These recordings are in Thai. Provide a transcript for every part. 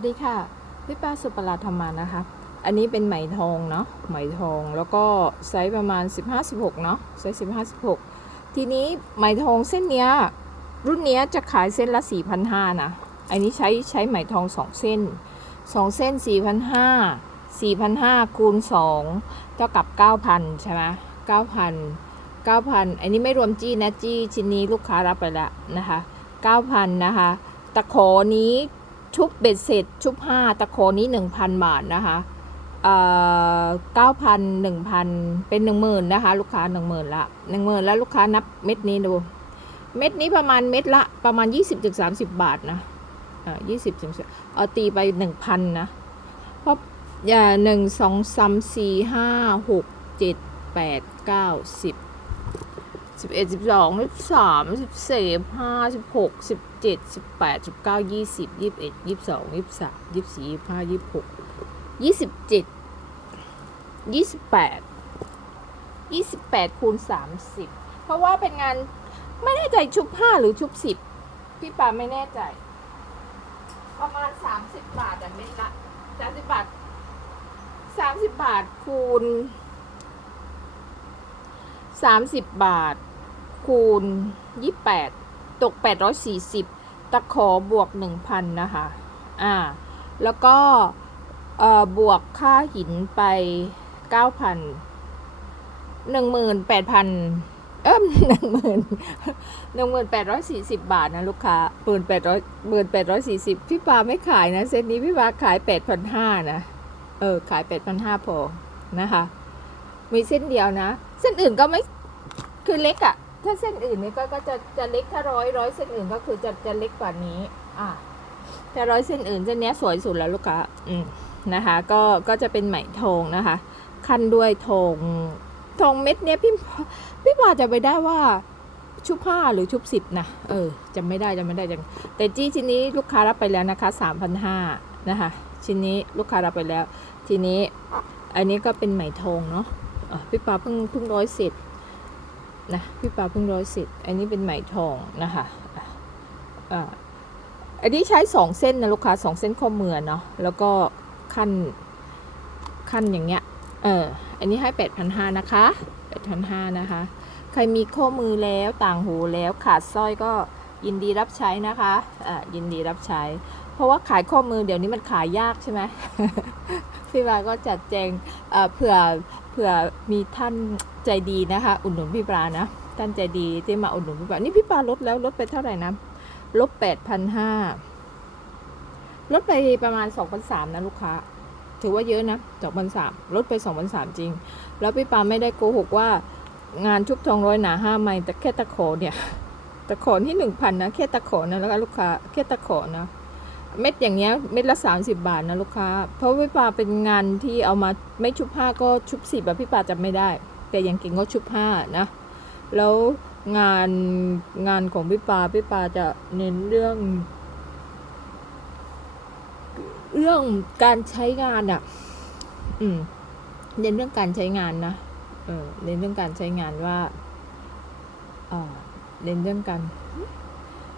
วัสดีค่ะพี่ป้าสุปราธรรมานะคะ อันนี้เป็นไหมทองเนาะไหมทองแล้วก็ไซส์ประมาณ 15-16 เนาะไซส์15-16 ทีนี้ไหมทองเส้นเนี้ยรุ่นเนี้ยจะขายเส้นละ 4,500 นะ อันนี้ใช้ใช้ไหมทอง 2 เส้น 2 เส้น 4,500 4,500คูณ2เท่ากับ 9,000 ใช่ไหม9,000 9,000 อันนี้ไม่รวมจี้นะจี้ชิ้นนี้ลูกค้ารับไปแล้วนะคะ 9,000 นะคะ ตะขอนี้ ชุบเบ็ดเสร็จ ชุบ5ตะขอนี้1,000บาทนะคะเอ่อ9,000 1,000เป็น10,000นนะคะ ลูกค้า10,000ละ10,000แล้วลูกค้านับเม็ดนี้ดู เม็ดนี้ประมาณเม็ดละประมาณ20-30บถึงสามสิบบาทนะอ่า20ถึงเอาตีไป1,000นะเพราะอย่าหนึ่งสองสามสี่ห้าหกเจ็ดแปดเก้าสิบ สิบเอ็ดสิบสองสิบสามสิบสี่สิบห้าสิบหกสิบเจ็ดสิบแปดสิบเก้ายี่สิบยี่สิบเอ็ดยี่สิบสองยี่สิบสามยี่สิบสี่ยี่สิบห้ายี่สิบหกยี่สิบเจ็ดยี่สิบแปดยี่สิบแปดคูณสามสิบเพราะว่าเป็นงานไม่แน่ใจชุบห้าหรือชุบสิบพี่ปาไม่แน่ใจ ประมาณสามสิบบาทอะเม็ดละสามสิบบาทสามสิบบาทคูณสามสิบบาท คูณยี่แปดตกแปดร้อยสี่สิบตะขอบวกหนึ่งพันนะคะ อ่า แล้วก็เอ่อบวกค่าหินไปเก้าพันหนึ่งหมื่นแปดพันเอิ่มหนึ่งหมื่นหนึ่งหมื่นแปดร้อยสี่สิบบาทนะลูกค้าหมื่นแปดร้อยหมื่นแปดร้อยสี่สิบพี่ปาไม่ขายนะ เซตนี้พี่ปาขายแปดพันห้านะ เออ ขายแปดพันห้าพอ นะคะ มีเส้นเดียวนะ เส้นอื่นก็ไม่คือเล็กอะ ถ้าเส้นอื่นเนี่ยก็ก็จะจะเล็กถ้าร้อยร้อยเส้นอื่นก็คือจะจะเล็กกว่านี้ อะถ้าร้อยเส้นอื่นเส้นนี้สวยสุดแล้วลูกค้าอืมนะคะ ก็ก็จะเป็นไหมทองนะคะ ขั้นด้วยทองทองเม็ดเนี้ยพี่พี่ปาจะไปได้ว่าชุบห้าหรือชุบสิบนะเออจำไม่ได้จำไม่ได้จังแต่จี้ชิ้นนี้ลูกค้ารับไปแล้วนะคะสามพันห้านะคะชิ้นนี้ลูกค้ารับไปแล้ว ทีนี้ อันนี้ก็เป็นไหมทองเนาะออพี่ปาเพิ่งเพิ่งร้อยเสร็จ นะพี่ปาเพิ่งร้อยเสร็จอันนี้เป็นไหมทองนะคะอ่าอันนี้ใช้สองเส้นนะลูกค้าสองเส้นข้อมือเนาะแล้วก็ขั้นขั้นอย่างเงี้ยเอออันนี้ให้แปดพันห้านะคะแปดพันห้านะคะ ใครมีข้อมือแล้วต่างหูแล้วขาดสร้อยก็ยินดีรับใช้นะคะอ่ายินดีรับใช้ เพราะว่าขายข้อมือเดี๋ยวนี้มันขายยากใช่ไหมพี่ปาก็จัดแจงเอ่อเผื่อเผื่อมีท่าน ใจดีนะคะ อุดหนุนพี่ปลานะ ท่านใจดีที่มาอุดหนุนพี่ปลานี่พี่ปลาลดแล้วลดไปเท่าไหร่นะลบแปดพันห้าลดไปประมาณสองพันสามนะลูกค้า ถือว่าเยอะนะสองพันสามลดไปสองพันสามจริง แล้วพี่ปาไม่ได้โกหกว่างานชุบทองร้อยหนาห้าไม้แต่แค่ตะขอเนี่ยตะขอที่หนึ่งพันนะแค่ตะขอนะแล้วก็ลูกค้าแค่ตะขอนะเม็ดอย่างเงี้ยเม็ดละ 30 บาทนะลูกค้า เพราะพี่ปาเป็นงานที่เอามาไม่ชุบผ้าก็ชุบสิบอะพี่ปาจำไม่ได้ แต่ย่างเก่งก็ชุบผ้านะ แล้วงานงานของพี่ปาพี่ปาจะเน้นเรื่อง เรื่องการใช้งานอะอืมเน้นเรื่องการใช้งานนะเออเน้นเรื่องการใช้งานว่าเออเน้นเรื่องการ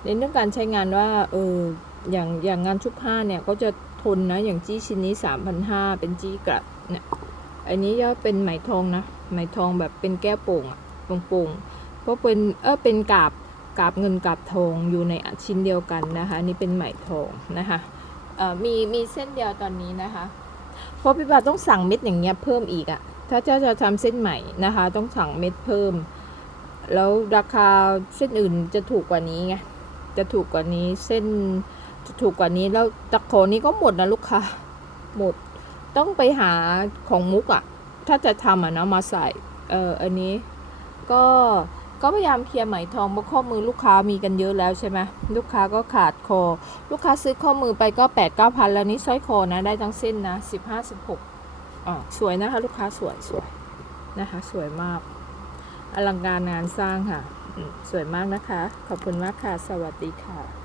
เน้นเรื่องการใช้งานว่า เออ อย่างอย่างงานชุบผ้าเนี่ยก็จะทนนะ อย่างจี้ชิ้นนี้สามพันห้าเป็นจี้กลับเนี่ย อันนี้จะเป็นไหมทองนะ ไหมทองแบบเป็นแก้วโป่งอะโป่งๆเพราะเป็นเออเป็นกาบกาบเงินกาบทองอยู่ในชิ้นเดียวกันนะคะนี่เป็นไหมทองนะคะเออมีมีเส้นเดียวตอนนี้นะคะเพราะพี่ปาต้องสั่งเม็ดอย่างเงี้ยเพิ่มอีกอะถ้าเจะจะทำเส้นใหม่นะคะ ต้องสั่งเม็ดเพิ่ม แล้วราคาเส้นอื่นจะถูกกว่านี้ไงจะถูกกว่านี้เส้นจะถูกกว่านี้แล้วตะขอนี้ก็หมดนะลูกค้าหมดต้องไปหาของมุกอะ่ะ ถ้าจะทำอะเนาะมาใส่เอออันนี้ก็ก็พยายามเคลียร์ไหมทองเพราะข้อมือลูกค้ามีกันเยอะแล้วใช่ไหมลูกค้าก็ขาดคอ ลูกค้าซื้อข้อมือไปก็แปดเก้าพันแล้วนี่สร้อยคอนะได้ทั้งเส้นนะสิบห้าสิบหกอ๋อสวยนะคะ ลูกค้าสวยสวยนะคะ สวยมาก อลังการงานสร้างค่ะ สวยมากนะคะ ขอบคุณมากค่ะ สวัสดีค่ะ